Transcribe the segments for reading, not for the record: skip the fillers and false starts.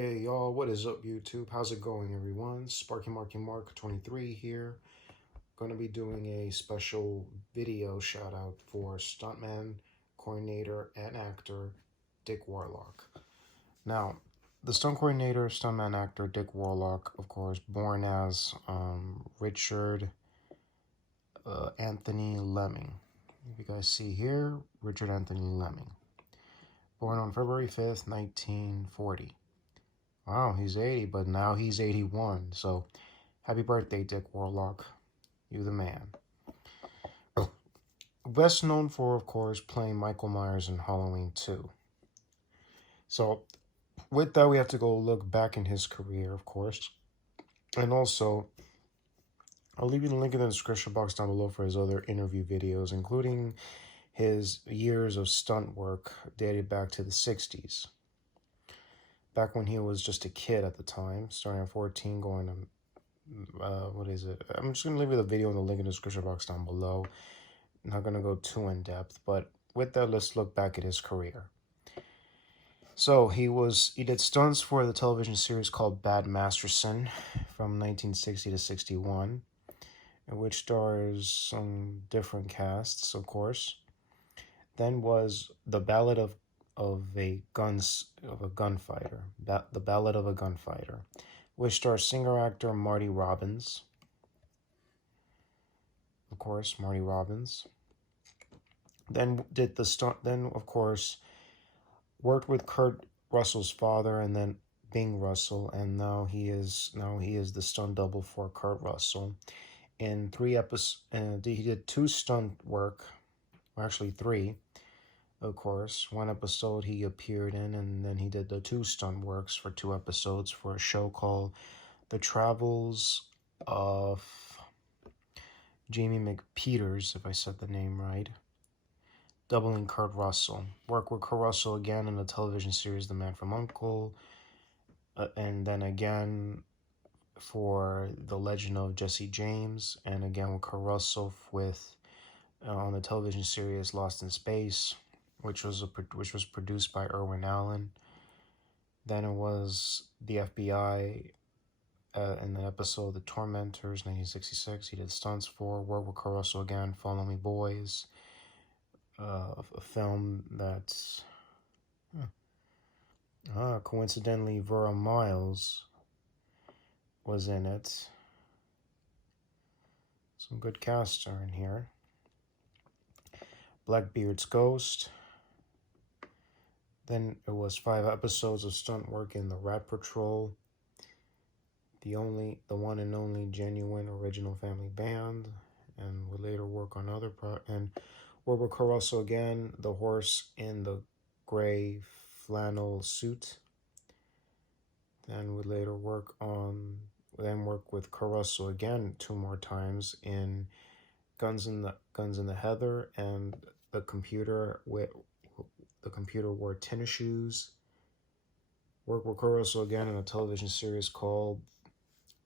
Hey y'all, what is up YouTube? How's it going everyone? Sparky Marky Mark 23 here. Gonna be doing a special video shout out for stuntman, coordinator, and actor Dick WarLock. Now, the stunt coordinator, stuntman actor Dick WarLock, of course, born as Richard Anthony Lemming. You guys see here, Richard Anthony Lemming. Born on February 5th, 1940. Wow, he's 80, but now he's 81. So, happy birthday, Dick WarLock. You the man. Best known for, of course, playing Michael Myers in Halloween 2. So, with that, we have to go look back in his career, of course. And also, I'll leave you the link in the description box down below for his other interview videos, including his years of stunt work dated back to the 60s. Back when he was just a kid at the time, starting at 14, going to what is it? I'm just going to leave you the video in the link in the description box down below. I'm not going to go too in depth, but with that, let's look back at his career. So he did stunts for the television series called Bad Masterson from 1960 to 61, in which stars some different casts, of course. Then was The Ballad of a Gunfighter, The Ballad of a Gunfighter, which stars singer-actor Marty Robbins. Of course, Marty Robbins. Then did the stunt. Then, of course, worked with Kurt Russell's father, and then Bing Russell, and now he is the stunt double for Kurt Russell. In 3 episodes, he did 2 stunt work, or actually 3. Of course, 1 episode he appeared in, and then he did the 2 stunt works for 2 episodes for a show called The Travels of Jamie McPeters, if I said the name right, doubling Kurt Russell. Worked with Kurt Russell again in the television series The Man from U.N.C.L.E., and then again for The Legend of Jesse James, and again with Kurt Russell on the television series Lost in Space, which was produced by Irwin Allen. Then it was the FBI in the episode The Tormentors, 1966. He did stunts for. Worked with Kurt Russell again, Follow Me Boys, a film that's coincidentally Vera Miles was in it. Some good casts are in here. Blackbeard's Ghost. Then it was 5 episodes of stunt work in the Rat Patrol, the one and only genuine original family band, and would later work on other and work with Kurt Russell again, the horse in the gray flannel suit. Then would later work with Kurt Russell again 2 more times in Guns in the Heather and The Computer Wore Tennis Shoes. Worked with Kurt Russell again in a television series called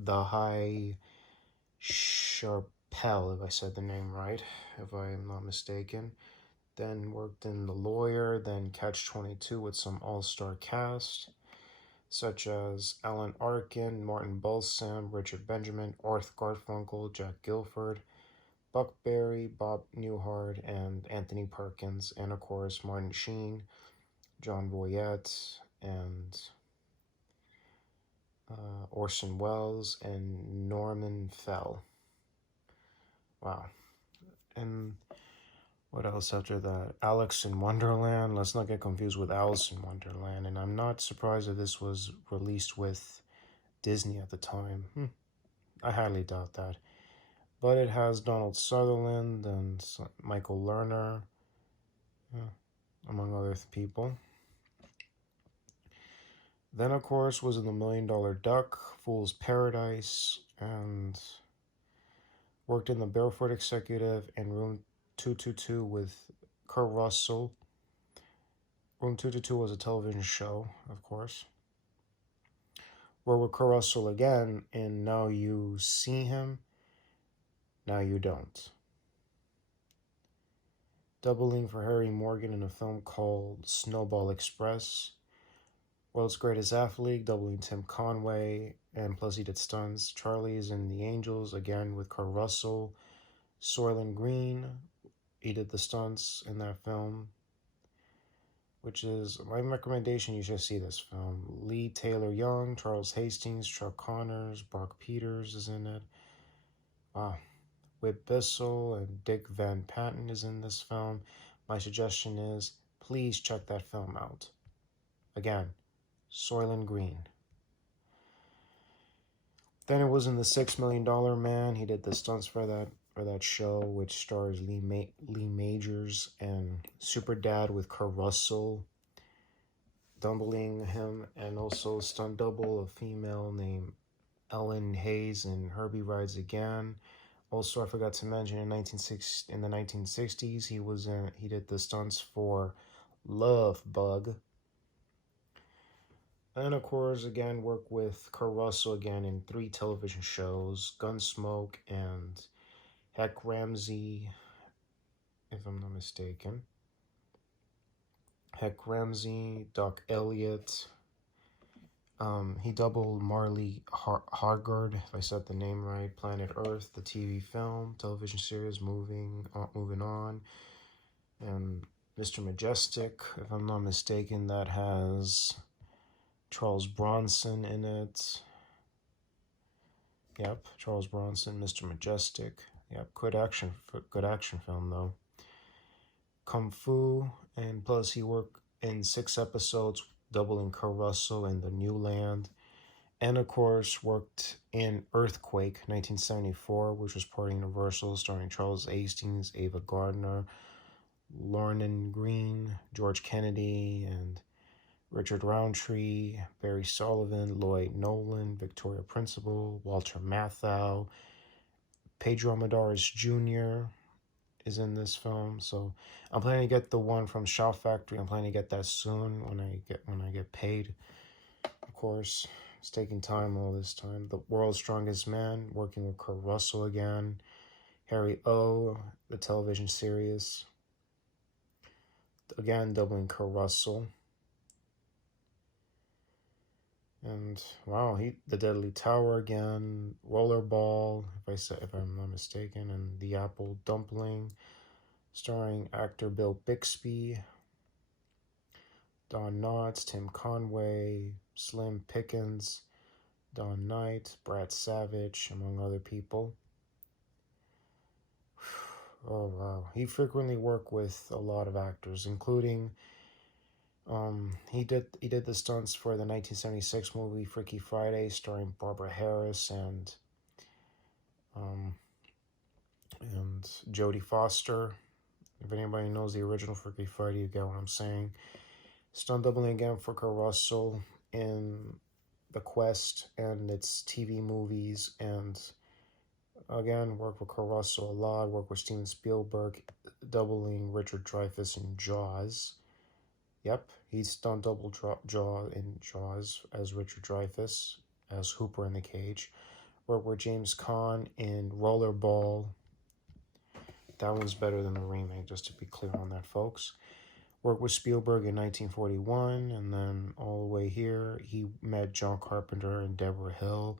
The High Sharpelle, if I said the name right, if I am not mistaken. Then worked in The Lawyer, then Catch-22 with some all-star cast, such as Alan Arkin, Martin Balsam, Richard Benjamin, Art Garfunkel, Jack Gilford, Buck Berry, Bob Newhart, and Anthony Perkins, and of course Martin Sheen, John Boyette, and Orson Welles, and Norman Fell. Wow. And what else after that? Alice in Wonderland. Let's not get confused with Alice in Wonderland. And I'm not surprised that this was released with Disney at the time. I highly doubt that. But it has Donald Sutherland and Michael Lerner, among other people. Then, of course, was in The $1 Million Duck, Fool's Paradise, and worked in The Barefoot Executive and Room 222 with Kurt Russell. Room 222 was a television show, of course. Worked with Kurt Russell again in Now You See Him, Now You Don't. Doubling for Harry Morgan in a film called Snowball Express. World's Greatest Athlete, doubling Tim Conway, and plus he did stunts. Charlie's and the Angels, again with Kurt Russell. Soylent Green, he did the stunts in that film, which is my recommendation. You should see this film. Lee Taylor Young, Charles Hastings, Chuck Connors, Brock Peters is in it. Wow. Whit Bissell and Dick Van Patten is in this film. My suggestion is please check that film out. Again, Soylent Green. Then it was in The $6 Million Man. He did the stunts for that show, which stars Lee Majors and Super Dad with Kurt Russell doubling him, and also stunt double, a female named Ellen Hayes in Herbie Rides Again. Also, I forgot to mention in the 1960s, he did the stunts for Love Bug. And of course, again, worked with Kurt Russell again in 3 television shows, Gunsmoke and Heck Ramsey, if I'm not mistaken. Heck Ramsey, Doc Elliott. He doubled Marley Hargard, if I said the name right, Planet Earth, the TV film, television series, moving on. And Mr. Majestic, if I'm not mistaken, that has Charles Bronson in it. Yep, Charles Bronson, Mr. Majestic. Yep, good action film though. Kung Fu, and plus he worked in 6 episodes, doubling Kurt Russell in The New Land. And of course, worked in Earthquake, 1974, which was part of Universal, starring Charles Hastings, Ava Gardner, Lorne Green, George Kennedy, and Richard Roundtree, Barry Sullivan, Lloyd Nolan, Victoria Principal, Walter Matthau, Pedro Almodovar Jr. is in this film. So I'm planning to get the one from Shout Factory. I'm planning to get that soon when I get paid. Of course, it's taking time all this time. The World's Strongest Man, working with Kurt Russell again. Harry O, the television series. Again, doubling Kurt Russell. And wow, The Deadly Tower again, Rollerball, if I'm not mistaken, and The Apple Dumpling, starring actor Bill Bixby, Don Knotts, Tim Conway, Slim Pickens, Don Knight, Brad Savage, among other people. Oh wow, he frequently worked with a lot of actors, including he did the stunts for the 1976 movie Freaky Friday, starring Barbara Harris and Jodie Foster. If anybody knows the original Freaky Friday, you get what I'm saying. Stunt doubling again for Kurt Russell in The Quest and its TV movies, and again worked with Kurt Russell a lot. Worked with Steven Spielberg, doubling Richard Dreyfuss in Jaws. Yep, he's stunt double Jaw in Jaws as Richard Dreyfuss, as Hooper in the Cage. Worked with James Caan in Rollerball. That one's better than the remake, just to be clear on that, folks. Worked with Spielberg in 1941, and then all the way here, he met John Carpenter and Deborah Hill,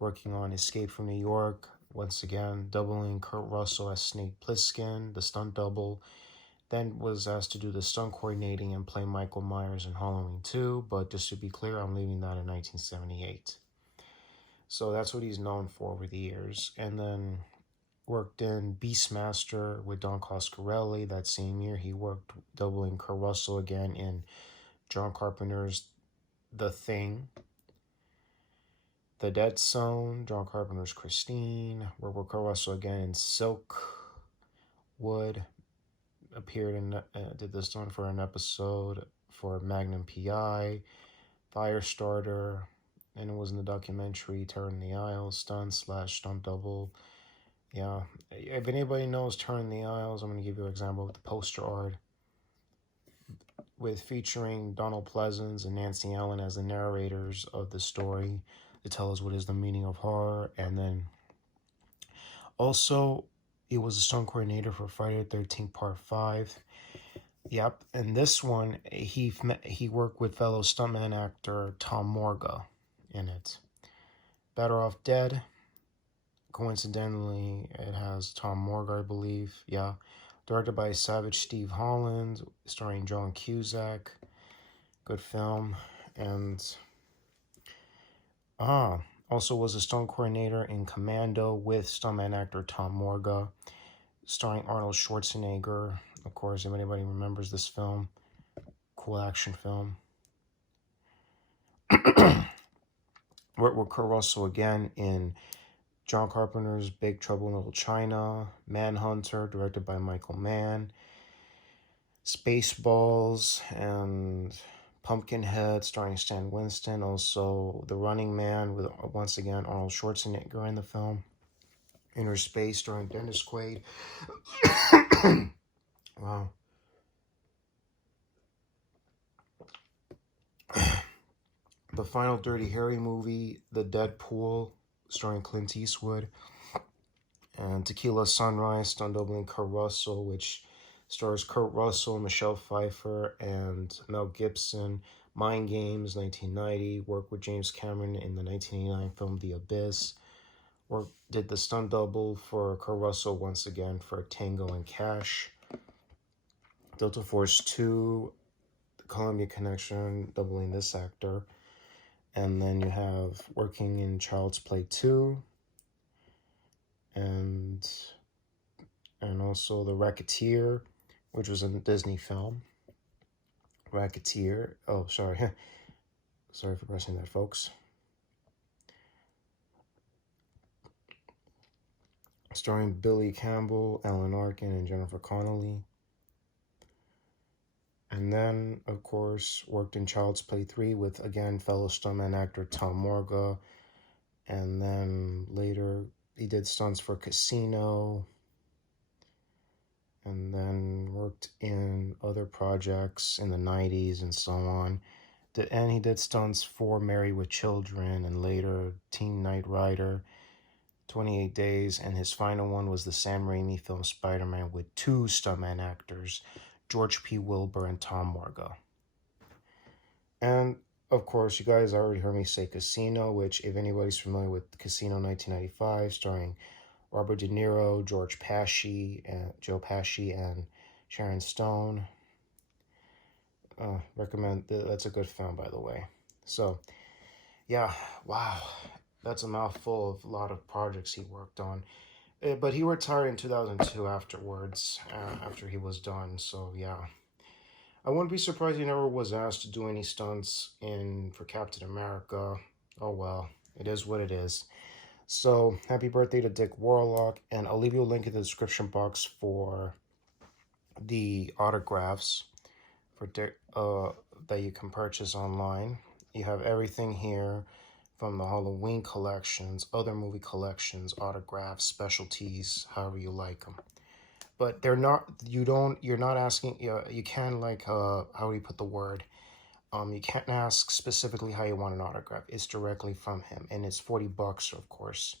working on Escape from New York. Once again, doubling Kurt Russell as Snake Plissken, the stunt double. Then was asked to do the stunt coordinating and play Michael Myers in Halloween 2, but just to be clear, I'm leaving that in 1978. So that's what he's known for over the years. And then worked in Beastmaster with Don Coscarelli. That same year, he worked doubling Kurt Russell again in John Carpenter's The Thing. The Dead Zone, John Carpenter's Christine. Worked with Kurt Russell again in Silkwood. Appeared in did this one for an episode for Magnum PI, Firestarter, and it was in the documentary Turn the Isles, stunt double. Yeah, if anybody knows Turn the Isles, I'm going to give you an example with the poster art with featuring Donald Pleasance and Nancy Allen as the narrators of the story to tell us what is the meaning of horror. And then also, he was a stunt coordinator for Friday the 13th Part 5. Yep, and this one, he worked with fellow stuntman actor Tom Morga in it. Better Off Dead. Coincidentally, it has Tom Morga, I believe. Yeah. Directed by Savage Steve Holland, starring John Cusack. Good film. And also was a stunt coordinator in Commando with stuntman actor Tom Morga, starring Arnold Schwarzenegger. Of course, if anybody remembers this film, cool action film. Worked with Kurt Russell again in John Carpenter's Big Trouble in Little China, Manhunter, directed by Michael Mann, Spaceballs, and Pumpkinhead, starring Stan Winston. Also, The Running Man, with once again Arnold Schwarzenegger in the film. Inner Space, starring Dennis Quaid. Wow. The final Dirty Harry movie, The Deadpool, starring Clint Eastwood. And Tequila Sunrise, stunt doubling Kurt Russell, which stars Kurt Russell, Michelle Pfeiffer, and Mel Gibson. Mind Games, 1990. Worked with James Cameron in the 1989 film The Abyss. Did the stunt double for Kurt Russell once again for Tango and Cash. Delta Force 2, The Columbia Connection, doubling this actor. And then you have working in Child's Play 2. And also The Racketeer, which was a Disney film. Racketeer. Oh, sorry. Sorry for pressing that, folks. Starring Billy Campbell, Alan Arkin, and Jennifer Connelly. And then, of course, worked in Child's Play 3 with, again, fellow stuntman actor Tom Morga. And then later, he did stunts for Casino. And then worked in other projects in the 90s and so on. And he did stunts for Married with Children and later Teen Knight Rider, 28 Days, and his final one was the Sam Raimi film Spider-Man with two stuntman actors, George P. Wilbur and Tom Morga. And, of course, you guys already heard me say Casino, which, if anybody's familiar with Casino 1995, starring Robert De Niro, Joe Pesci, and Sharon Stone. Recommend. That's a good film, by the way. So, yeah, wow. That's a mouthful of a lot of projects he worked on. But he retired in 2002 afterwards, after he was done. So, yeah. I wouldn't be surprised he never was asked to do any stunts for Captain America. Oh, well. It is what it is. So, happy birthday to Dick WarLock. And I'll leave you a link in the description box for the autographs for Dick, that you can purchase online. You have everything here from the Halloween collections, other movie collections, autographs, specialties, however you like them. But they're not, you're not asking, you can how do you put the word? You can't ask specifically how you want an autograph. It's directly from him, and it's $40, of course.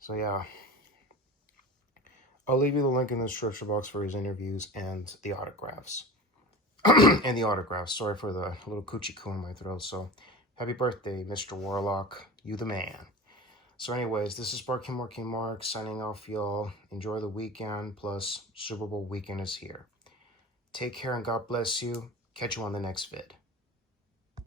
So yeah, I'll leave you the link in the description box for his interviews and the autographs. Sorry for the little coochie coo in my throat. So, happy birthday, Mr. Warlock. You the man. So anyways, this is Barking Working Mark signing off, y'all. Enjoy the weekend, plus Super Bowl weekend is here. Take care and God bless you. Catch you on the next vid.